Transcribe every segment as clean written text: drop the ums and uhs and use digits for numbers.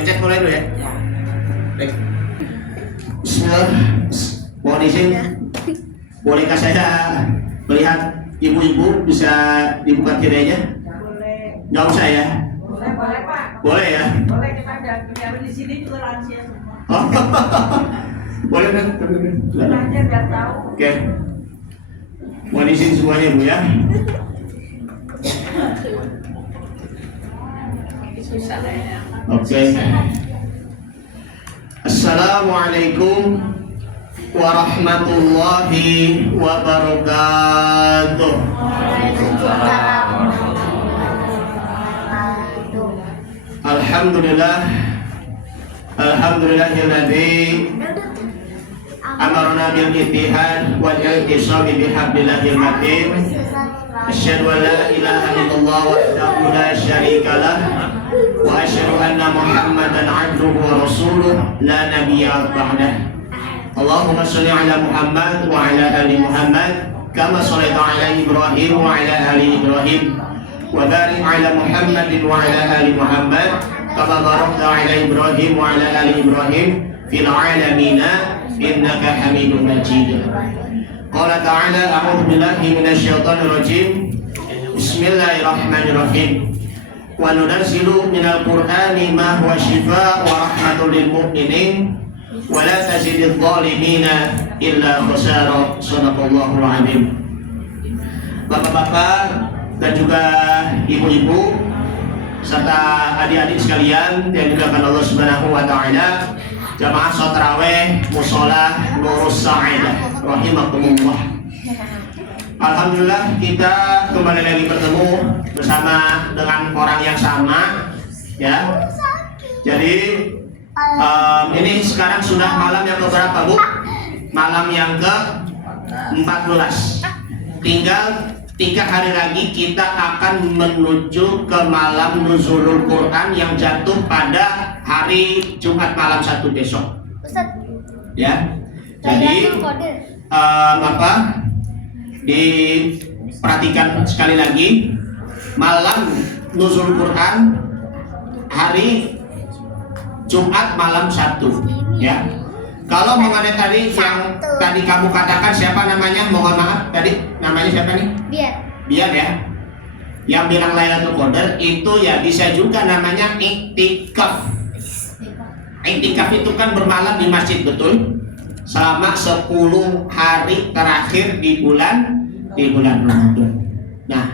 Pencet mulai dulu ya. Ya. Baik. Bismillah. Mohon izin. Bolehkah saya melihat ibu-ibu bisa dibuka kiranya? Boleh. Nggak usah ya? Boleh Pak. Boleh ya? Boleh, kita ada di sini juga lansia semua. Oh. Boleh kan? Lansia biar tahu. Oke. Mohon izin semuanya Bu ya. Susah ya. Oke. Assalamualaikum warahmatullahi wabarakatuh. Alhamdulillah. Alhamdulillahilladzi amarna bil ittihad wal i'tisam bihablillahil matin. Asyhadu an la ilaha illallah wahdahu la syarika lah wa asyhadu anna Muhammadan 'abduhu wa rasuluh la nabiyya ba'dah. Allahumma shalli ala Muhammad wa ala ali Muhammad kama shallaita ala Ibrahim wa ala ali Ibrahim wa barik ala Muhammadin wa ala ali Muhammad kama barakta ala Ibrahim wa ala ali Ibrahim fil alamin innaka Hamidum Majid. Qala ta'ala a'udzu billahi minasyaitonir rajim. Bismillahirrahmanirrahim. Wa nunazzilu minal Qur'ani ma huwa shifaa'un wa rahmatun lil mu'minin wa la tazididz zalimina illa khasara. Shadaqallahul 'azim. Bapak-bapak dan juga ibu-ibu serta adik-adik sekalian yang dimuliakan Allah Subhanahu wa taala, jamaah salat tarawih mushola Nurus Sa'idah rahimakumullah. Alhamdulillah kita kembali lagi bertemu bersama dengan orang yang sama ya. Jadi ini sekarang sudah malam yang keberapa Bu? Malam yang ke-14. Tinggal 3 hari lagi kita akan menuju ke malam nuzulul Quran yang jatuh pada hari Jumat malam 1 besok. Ya. Jadi diperhatikan sekali lagi, malam nuzul Quran hari Jumat malam 1 ya. Kalau mengenai tadi yang tadi kamu katakan siapa namanya? Mohon maaf tadi namanya siapa nih? Biar ya. Yang bilang Lailatul Qadar itu ya bisa juga namanya iktikaf. Iktikaf itu kan bermalam di masjid, betul? Selama 10 hari terakhir di bulan Ramadan. Nah,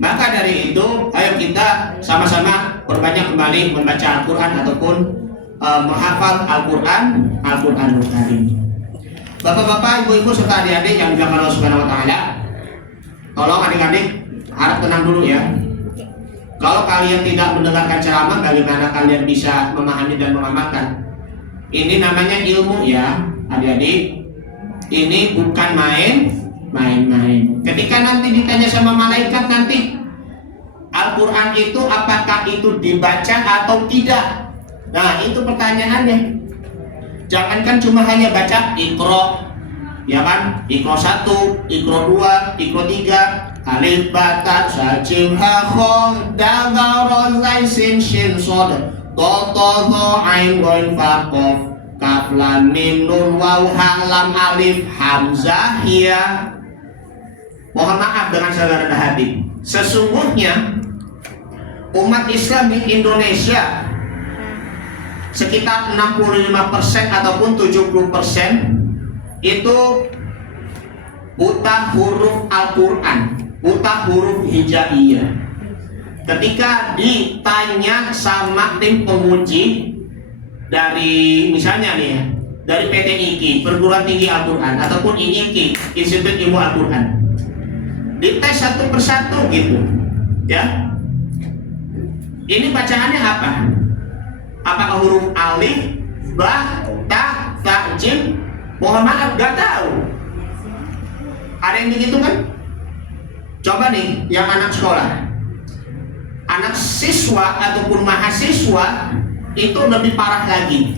maka dari itu ayo kita sama-sama perbanyak kembali membaca Al-Qur'an ataupun menghafal Al-Qur'anul Karim. Bapak-bapak, ibu-ibu serta adik-adik yang dimuliakan Allah Subhanahu wa taala, tolong adik-adik harap tenang dulu ya. Kalau kalian tidak mendengarkan ceramah, bagaimana kalian bisa memahami dan mengamalkan? Ini namanya ilmu ya, adik-adik. Ini bukan main-main. Ketika nanti ditanya sama malaikat nanti, Al-Quran itu apakah itu dibaca atau tidak? Nah, itu pertanyaannya. Jangankan cuma hanya baca Iqra, ya kan? Iqra 1, Iqra 2, Iqra 3, alif ba ta sa jim ha kha dal dha ra zai sin shin shad ta ta dha ain ghain fa qaf kaf lam mim nun waw ha lam alif hamzah ya. Mohon maaf dengan segala hati. Sesungguhnya umat Islam di Indonesia sekitar 65% ataupun 70% itu buta huruf Al-Quran, buta huruf hijaiyah. Ketika ditanya sama tim penguji dari misalnya nih ya, dari PT IKI, Perguruan Tinggi Al-Quran, ataupun IIKI, Institut Ilmu Al-Quran, dites satu persatu gitu ya. Ini bacaannya apa? Apakah huruf alif, ba, ta, jim? Mohon maaf, gak tahu. Ada yang begitu kan? Coba nih, yang anak sekolah, anak siswa ataupun mahasiswa itu lebih parah lagi.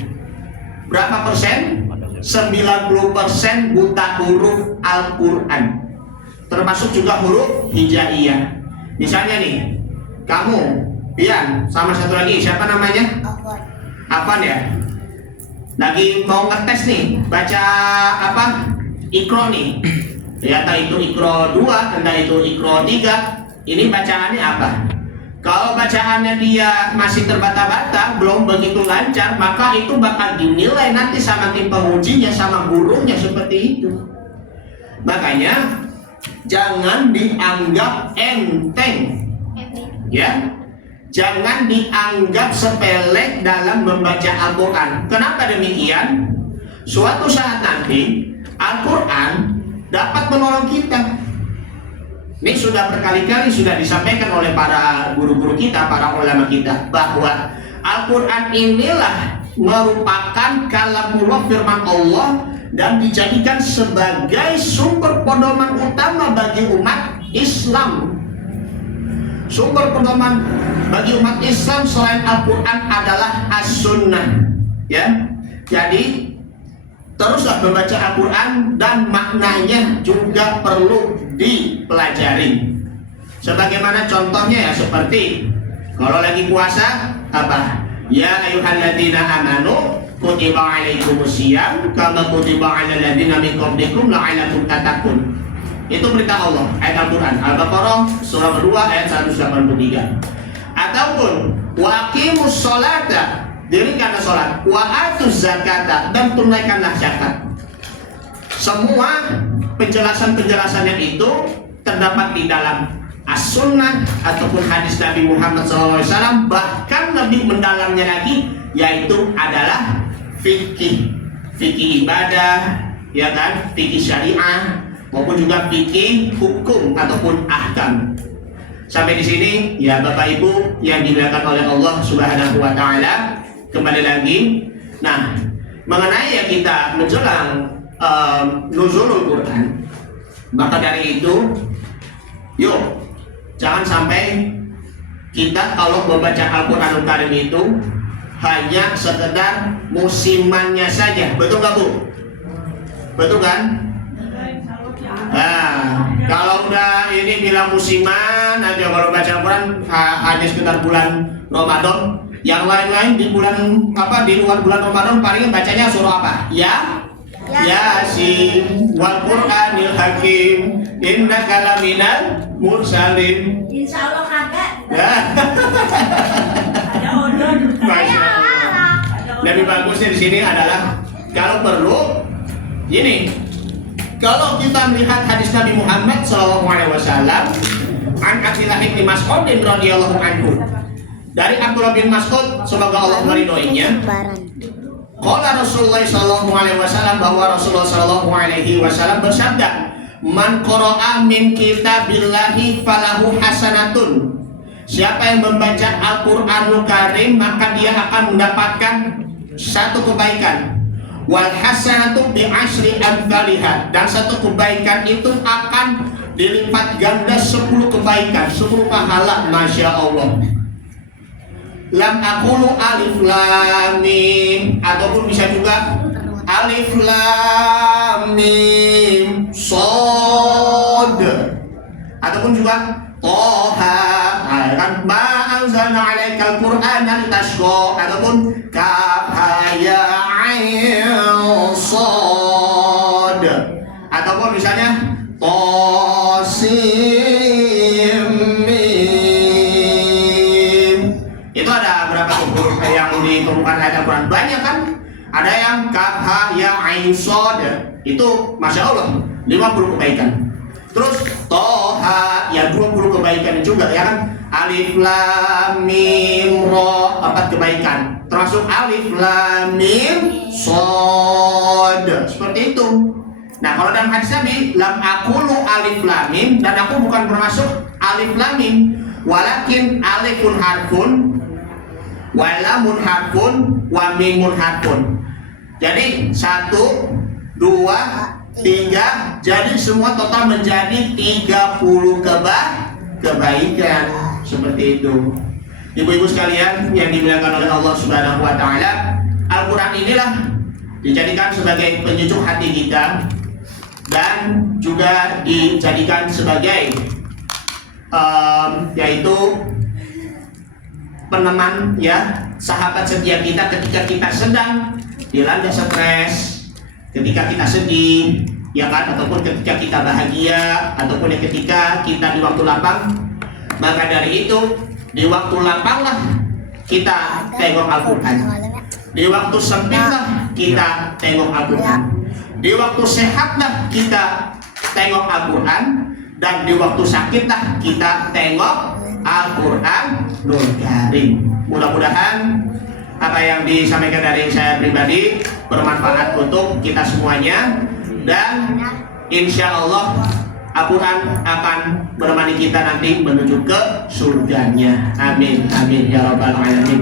Berapa persen? 90% buta huruf Al-Quran, termasuk juga huruf hijaiyah. Misalnya nih, kamu, Pian, sama satu lagi, siapa namanya? apa ya? Lagi mau ngetes nih, baca apa? Iqra nih. Ya, entah itu Iqra 2, entah itu Iqra 3. Ini bacaannya apa? Kalau bacaannya dia masih terbata-bata, belum begitu lancar, maka itu bakal dinilai nanti sama tim pengujinya, sama gurunya seperti itu. Makanya jangan dianggap enteng, ya. Jangan dianggap sepele dalam membaca Al-Quran. Kenapa demikian? Suatu saat nanti Al-Quran dapat menolong kita. Ini sudah berkali-kali sudah disampaikan oleh para guru-guru kita, para ulama kita, bahwa Al-Quran inilah merupakan kalamullah, firman Allah, dan dijadikan sebagai sumber pedoman utama bagi umat Islam. Sumber pedoman bagi umat Islam selain Al-Quran adalah As-Sunnah, ya. Jadi teruslah membaca Al-Quran dan maknanya juga perlu dipelajari. Sebagaimana contohnya ya, seperti kalau lagi puasa apa? Ya ayyuhalladzina amanu kutiba alaikumusiyam kama kutiba alal ladzina min qablikum la'allakum tattaqun. Itu perintah Allah, ayat Al-Quran Al-Baqarah surah kedua ayat 183. Ataupun waqimus sholata, dirikanlah sholat, wa atuz zakata, dan tunaikanlah zakat. Semua penjelasan-penjelasannya itu terdapat di dalam As-Sunnah ataupun hadis Nabi Muhammad SAW. Bahkan lebih mendalamnya lagi, yaitu adalah fikih ibadah, ya kan, fikih syariah, maupun juga fikih hukum ataupun ahkam. Sampai di sini ya Bapak Ibu yang dimuliakan oleh Allah Subhanahu wa taala. Kembali lagi. Nah, mengenai ya kita menjelang nuzulul Quran, maka dari itu yuk jangan sampai kita kalau membaca Al-Quranul Karim itu hanya sekedar musimannya saja. Betul nggak Bu? Betul kan? Nah, kalau udah ini bilang musiman aja, kalau baca Al-Quran hanya sekitar bulan Ramadan, yang lain-lain di bulan apa, di luar bulan Ramadan paling bacanya surah apa? Yasin wal Qur'anil Hakim innaka laminal mursalin. Insya Allah kagak. Ya. Ada odon. Masya Allah. Lebih bagusnya di sini adalah kalau perlu ini, kalau kita melihat hadis Nabi Muhammad SAW an Abdullah bin Mas'ud radhiyallahu anhu, dari Abdullah bin Mas'ud semoga Allah meridhoinya, qala Rasulullah sallallahu alaihi wasallam, bahwa Rasulullah sallallahu alaihi wasallam bersabda, man qara'a min kitabillahi falahu hasanatun. Siapa yang membaca Al-Qur'anul Karim maka dia akan mendapatkan satu kebaikan. Wal hasanatu bi asyri amsalihha, dan satu kebaikan itu akan dilipat ganda 10 kebaikan, 10 pahala. Masya Allah. Lam aqulu alif lam mim, ataupun bisa juga alif lam mim shad, ataupun juga toha, kan ma anzalna alaikal qur'ana litashqa, ataupun kaf ha ya ain shad, ataupun misalnya tosim. Yang ditemukan ayat Al-Quran banyak kan? Ada yang kaf ha ya ain shad, itu Masya Allah 50 kebaikan. Terus toha ya 20 kebaikan juga, ya kan? Alif lam mim ra 4 kebaikan, termasuk alif lam mim shad, seperti itu. Nah, kalau dalam hadis Nabi, lam aqulu alif lam mim, dan aku bukan termasuk alif lam mim, walakin alifun harfun, walamun harfun, wa mimun harfun. Jadi 1, 2, 3, jadi semua total menjadi 30 kebaikan. Seperti itu. Ibu-ibu sekalian yang dimuliakan oleh Allah Subhanahu wa taala, Al-Quran inilah dijadikan sebagai penyejuk hati kita dan juga dijadikan sebagai yaitu peneman, ya, sahabat setia kita ketika kita sedang dilanda stres, ketika kita sedih, ya kan, ataupun ketika kita bahagia, ataupun ketika kita di waktu lapang. Maka dari itu, di waktu lapanglah kita tengok Al-Quran, di waktu sempitlah kita tengok Al-Quran, di waktu sehatlah kita tengok Al-Quran, dan di waktu sakitlah kita tengok Al-Quranul Karim. Mudah-mudahan apa yang disampaikan dari saya pribadi bermanfaat untuk kita semuanya, dan insya Allah Al-Quran akan menemani kita nanti menuju ke surganya. Amin, amin ya rabbal alamin.